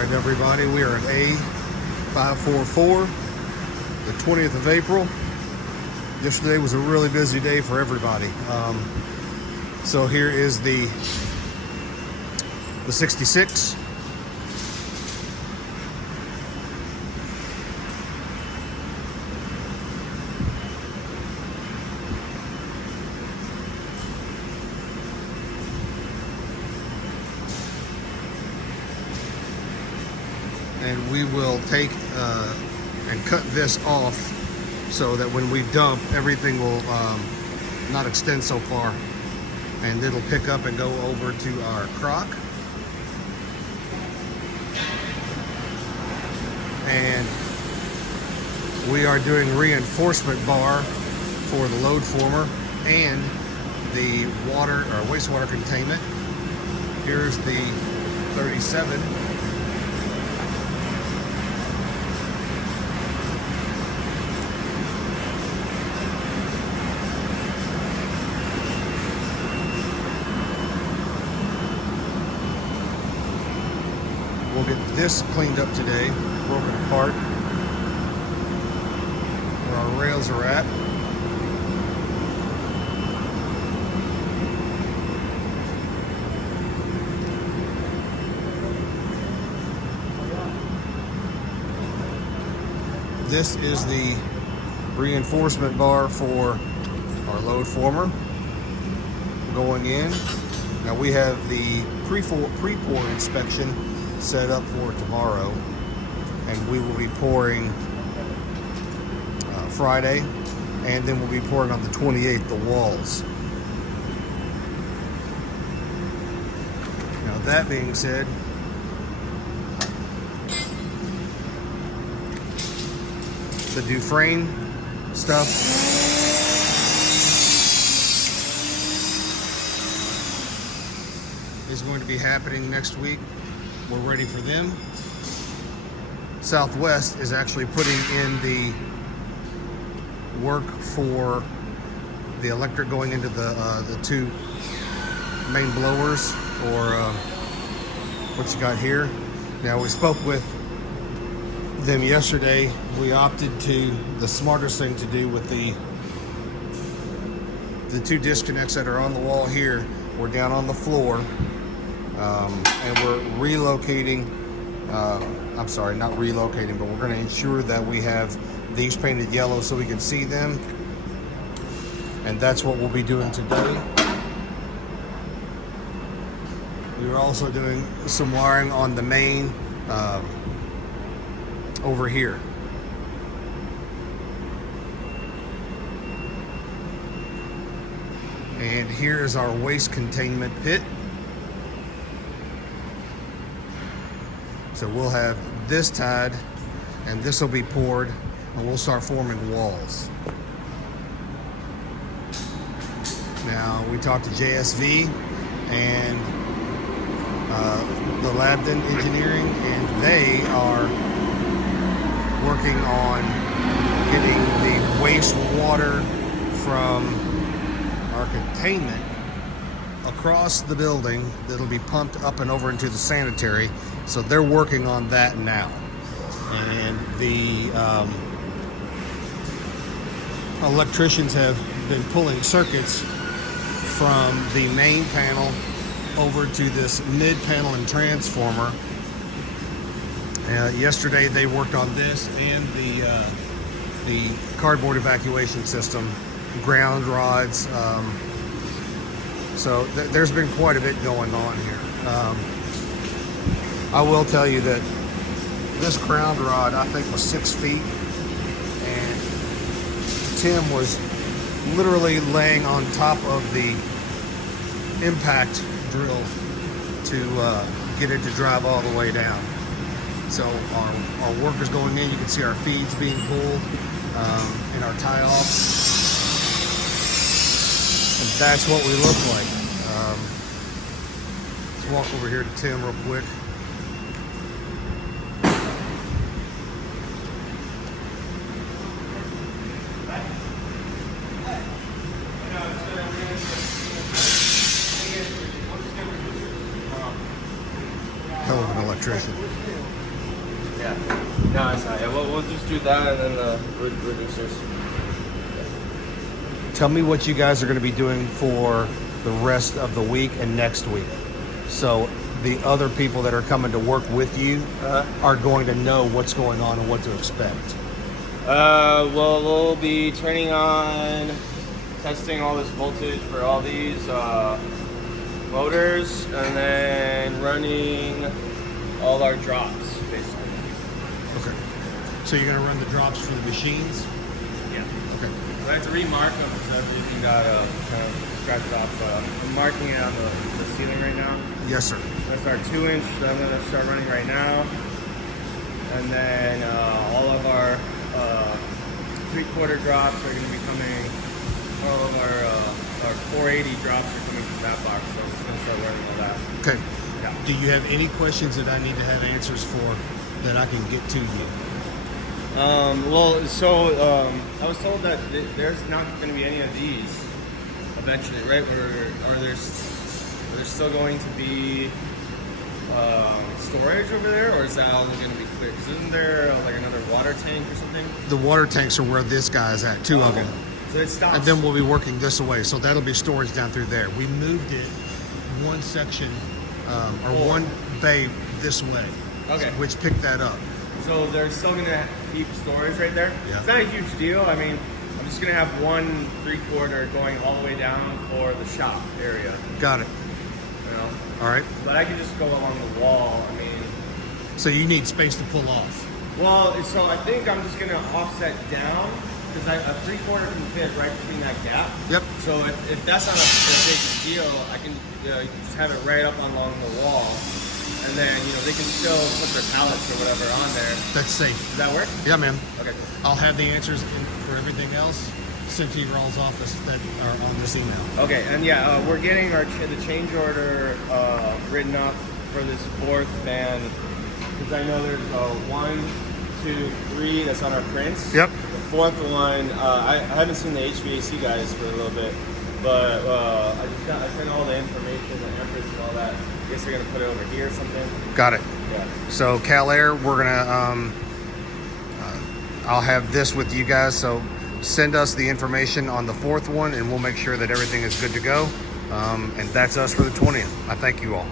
Alright everybody, we are at A-0544, the 20th of April. Yesterday was a really busy day for everybody. So here is the 66. And we will take and cut this off so that when we dump, everything will not extend so far, and it'll pick up and go over to our crock. And we are doing reinforcement bar for the load former and the water or wastewater containment. Here's the 37. We'll get this cleaned up today, broken apart, where our rails are at. This is the reinforcement bar for our load former going in. Now we have the pre-pour inspection set up for tomorrow, and we will be pouring Friday, and then we'll be pouring on the 28th the walls. Now that being said, the Dufresne stuff is going to be happening next week. We're ready for them. Southwest is actually putting in the work for the electric going into the two main blowers, or what you got here. Now we spoke with them yesterday. We opted to the smartest thing to do with the two disconnects that are on the wall here. We're down on the floor. And we're relocating, I'm sorry, not relocating, but we're going to ensure that we have these painted yellow so we can see them. And that's what we'll be doing today. We're also doing some wiring on the main over here. And here is our waste containment pit. So we'll have this tied, and this will be poured, and we'll start forming walls. Now, we talked to JSV and the Labden Engineering, and they are working on getting the wastewater from our containment across the building that'll be pumped up and over into the sanitary. So they're working on that now. And the electricians have been pulling circuits from the main panel over to this mid panel and transformer. Yesterday they worked on this and the cardboard evacuation system, ground rods. So there's been quite a bit going on here. I will tell you that this ground rod, I think, was 6 feet, and Tim was literally laying on top of the impact drill to get it to drive all the way down. So our work is going in. You can see our feeds being pulled in our tie-offs. And that's what we look like. Let's walk over here to Tim real quick. hell of an electrician. Yeah. No, it's not. Yeah, we'll just do that and then the reducers. Tell me what you guys are going to be doing for the rest of the week and next week. So the other people that are coming to work with you are going to know what's going on and what to expect. Well, we'll be turning on, testing all this voltage for all these motors, and then running all our drops, basically. Okay. So you're going to run the drops for the machines? Yeah. Okay. I have to remark them because everything got kind of scratched off. I'm marking it on the ceiling right now. Yes, sir. That's our 2-inch that I'm going to start running right now. And then all of our 3/4 drops are going to be coming, all of our 480 drops are coming from that box, so I'm just going to start running all that. Okay. Yeah. Do you have any questions that I need to have answers for that I can get to you? Well, so I was told that there's not going to be any of these eventually, right? Or there's still going to be storage over there, or is that all going to be clear? Because isn't there like another water tank or something? The water tanks are where this guy is at, two of them. So it stops. And then we'll be working this way, so that'll be storage down through there. We moved it one section one bay this way, Okay. which picked that up. So they're still going to keep storage right there? Yeah. It's not a huge deal. I mean, I'm just going to have 1 3/4 going all the way down for the shop area, Got it. you know? All right. But I could just go along the wall. I mean, So you need space to pull off. well, so I think I'm just going to offset down because a 3/4 can fit right between that gap. Yep. So if that's not a big deal, I can you can just have it right up along the wall. And then, they can still put their pallets or whatever on there. That's safe. Does that work? Yeah, man. Okay, cool. I'll have the answers for everything else sent to your all's office that are on this email. Okay, and yeah, we're getting the change order written up for this 4th fan because I know there's 1, 2, 3 that's on our prints. Yep. The 4th one, I haven't seen the HVAC guys for a little bit, but I sent all the information, the amperage and all that. I guess they're gonna put it over here or something. Got it. Yeah. So Cal Air, we're gonna I'll have this with you guys. So send us the information on the 4th one, and we'll make sure that everything is good to go. And that's us for the 20th. I thank you all.